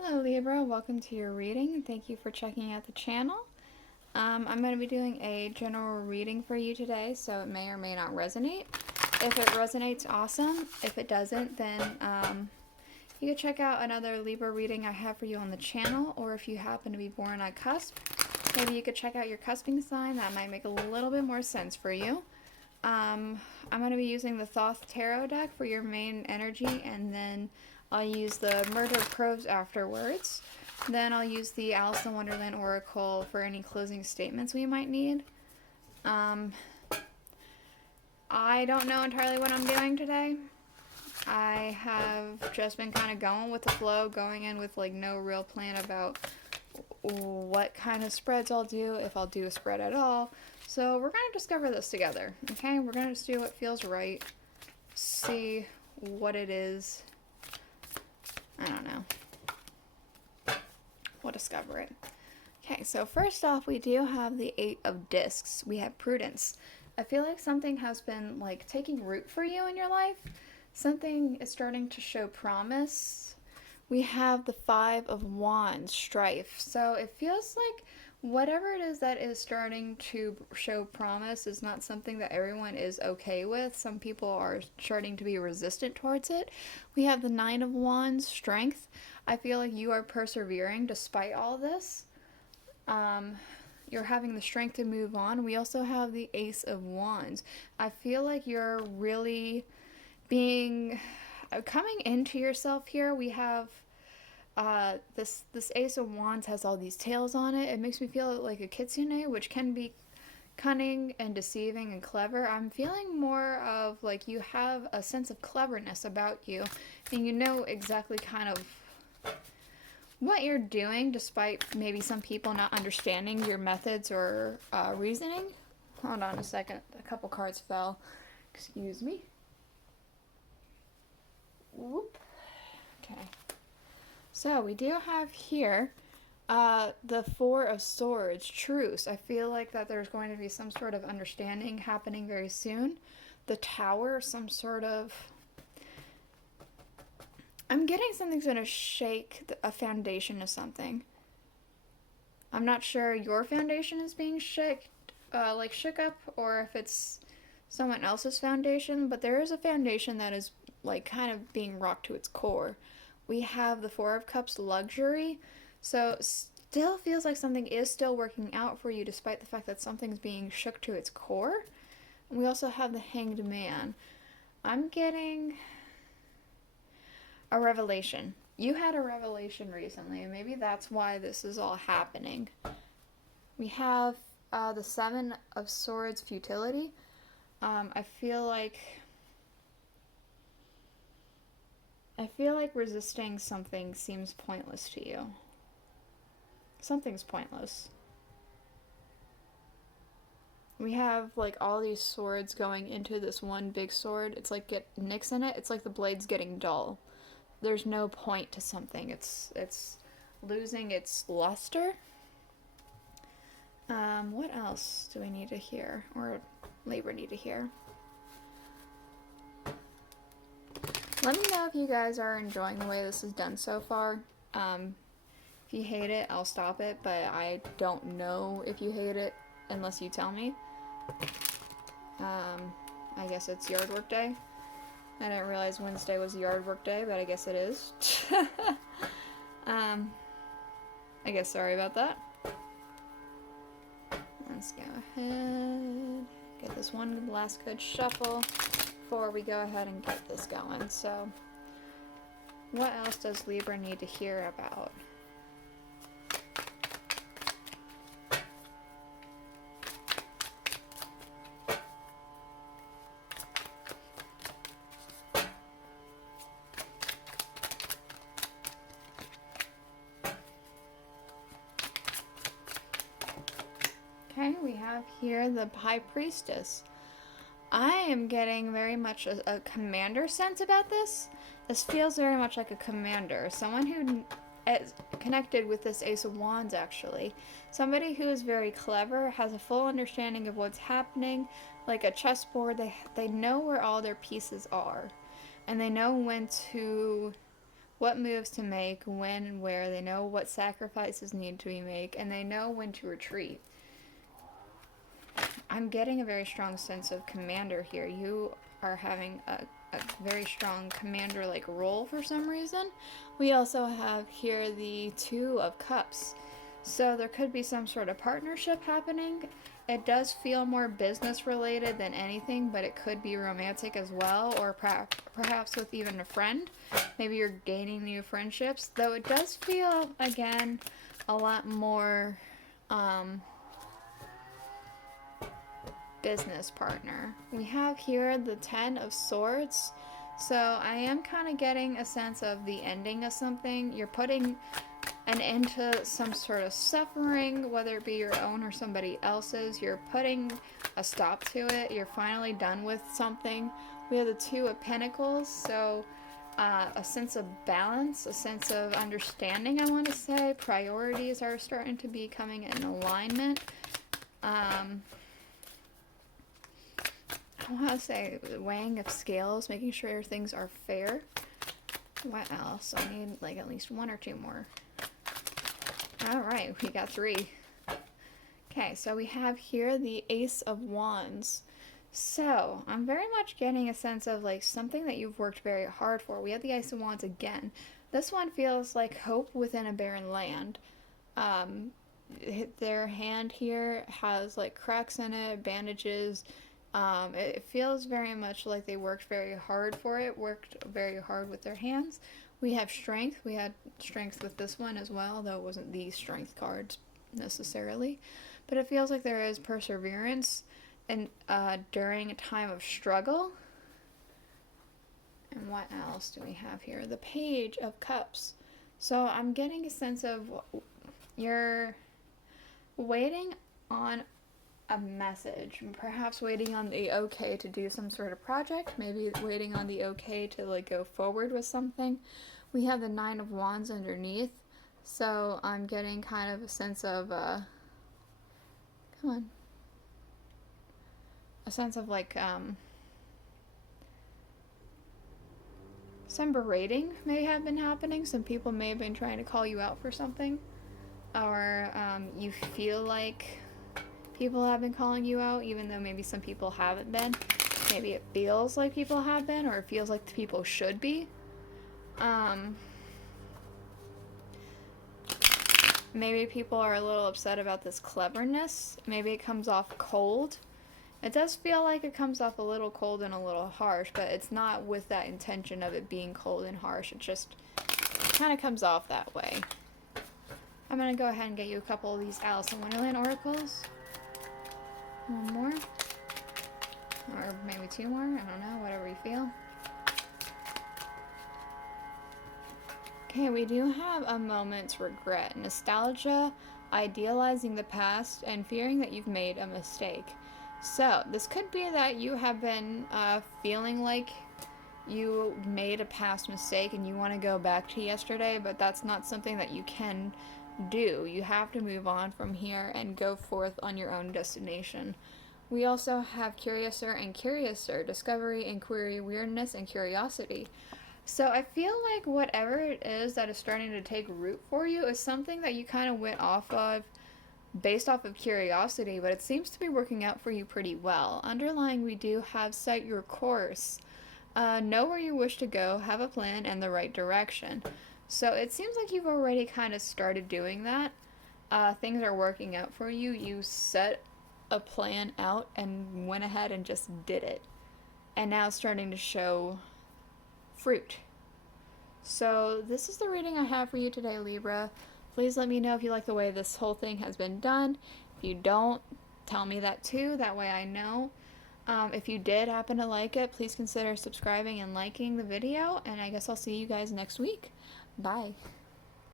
Hello Libra, welcome to your reading and thank you for checking out the channel. I'm going to be doing a general reading for you today, so it may or may not resonate. If it resonates, awesome. If it doesn't, then you can check out another Libra reading I have for you on the channel, or if you happen to be born on cusp, maybe you could check out your cusping sign. That might make a little bit more sense for you. I'm going to be using the Thoth Tarot deck for your main energy, and then I'll use the Murder Crows afterwards. Then I'll use the Alice in Wonderland Oracle for any closing statements we might need. I don't know entirely what I'm doing today. I have just been kind of going with the flow, going in with like no real plan about what kind of spreads I'll do, if I'll do a spread at all. So we're going to discover this together, okay? We're going to just do what feels right, see what it is. I don't know. We'll discover it. Okay, so first off, we do have the Eight of Discs. We have Prudence. I feel like something has been like taking root for you in your life. Something is starting to show promise. We have the Five of Wands, Strife. So it feels like whatever it is that is starting to show promise is not something that everyone is okay with. Some people are starting to be resistant towards it. We have the Nine of Wands, Strength. I feel like you are persevering despite all this. You're having the strength to move on. We also have the Ace of Wands. I feel like you're really coming into yourself here. We have this Ace of Wands has all these tails on it. It makes me feel like a kitsune, which can be cunning and deceiving and clever. I'm feeling more of like you have a sense of cleverness about you, and you know exactly kind of what you're doing, despite maybe some people not understanding your methods or reasoning. Hold on a second. A couple cards fell. Excuse me. Whoop. Okay. So we do have here the Four of Swords, Truce. I feel like that there's going to be some sort of understanding happening very soon. The Tower, some sort of... I'm getting something's going to shake a foundation of something. I'm not sure your foundation is being shook up, or if it's someone else's foundation, but there is a foundation that is like kind of being rocked to its core. We have the Four of Cups, Luxury. So still feels like something is still working out for you despite the fact that something's being shook to its core. And we also have the Hanged Man. I'm getting a revelation. You had a revelation recently, and maybe that's why this is all happening. We have the Seven of Swords, Futility. I feel like resisting something seems pointless to you. Something's pointless. We have like all these swords going into this one big sword. It's like get nicks in it. It's like the blade's getting dull. There's no point to something. It's losing its luster. What else do we need to hear, or Libra need to hear? Let me know if you guys are enjoying the way this is done so far. If you hate it, I'll stop it, but I don't know if you hate it unless you tell me. I guess it's yard work day. I didn't realize Wednesday was yard work day, but I guess it is. I guess sorry about that. Let's go ahead, get this one last good shuffle before we go ahead and get this going. So, what else does Libra need to hear about? Okay, we have here the High Priestess. I am getting very much a commander sense about this. This feels very much like a commander. Someone who is connected with this Ace of Wands, actually. Somebody who is very clever, has a full understanding of what's happening. Like a chessboard, they know where all their pieces are. And they know when to what moves to make, when and where. They know what sacrifices need to be made, and they know when to retreat. I'm getting a very strong sense of commander here. You are having a very strong commander-like role for some reason. We also have here the Two of Cups. So there could be some sort of partnership happening. It does feel more business related than anything, but it could be romantic as well, or perhaps with even a friend. Maybe you're gaining new friendships, though it does feel, again, a lot more business partner. We have here the Ten of Swords. So I am kind of getting a sense of the ending of something. You're putting an end to some sort of suffering, whether it be your own or somebody else's. You're putting a stop to it. You're finally done with something. We have the Two of Pentacles, so a sense of balance, a sense of understanding, I want to say. Priorities are starting to be coming in alignment. I want to say weighing of scales, making sure things are fair. What else? I need like at least one or two more. Alright, we got 3. Okay, so we have here the Ace of Wands. So, I'm very much getting a sense of like something that you've worked very hard for. We have the Ace of Wands again. This one feels like hope within a barren land. Their hand here has like cracks in it, bandages. It feels very much like they worked very hard for it, worked very hard with their hands. We have strength. We had strength with this one as well, though it wasn't the strength cards necessarily. But it feels like there is perseverance and during a time of struggle. And what else do we have here? The Page of Cups. So I'm getting a sense of you're waiting on a message, perhaps waiting on the okay to do some sort of project, maybe waiting on the okay to like go forward with something. We have the Nine of Wands underneath, so I'm getting kind of a sense of a sense of like some berating may have been happening. Some people may have been trying to call you out for something, or you feel like people have been calling you out, even though maybe some people haven't been. Maybe it feels like people have been, or it feels like people should be. Maybe people are a little upset about this cleverness. Maybe it comes off cold. It does feel like it comes off a little cold and a little harsh, but it's not with that intention of it being cold and harsh. It just kind of comes off that way. I'm going to go ahead and get you a couple of these Alice in Wonderland oracles. One more. Or maybe 2 more. I don't know. Whatever you feel. Okay, we do have a moment's regret. Nostalgia, idealizing the past, and fearing that you've made a mistake. So, this could be that you have been feeling like you made a past mistake and you want to go back to yesterday, but that's not something that you can do. You have to move on from here and go forth on your own destination. We also have Curiouser and Curiouser, discovery, inquiry, weirdness, and curiosity. So I feel like whatever it is that is starting to take root for you is something that you kind of went off of based off of curiosity, but it seems to be working out for you pretty well. Underlying, we do have set your course, know where you wish to go, have a plan, and the right direction. So it seems like you've already kind of started doing that. Things are working out for you. You set a plan out and went ahead and just did it. And now it's starting to show fruit. So this is the reading I have for you today, Libra. Please let me know if you like the way this whole thing has been done. If you don't, tell me that too. That way I know. If you did happen to like it, please consider subscribing and liking the video. And I guess I'll see you guys next week. Bye.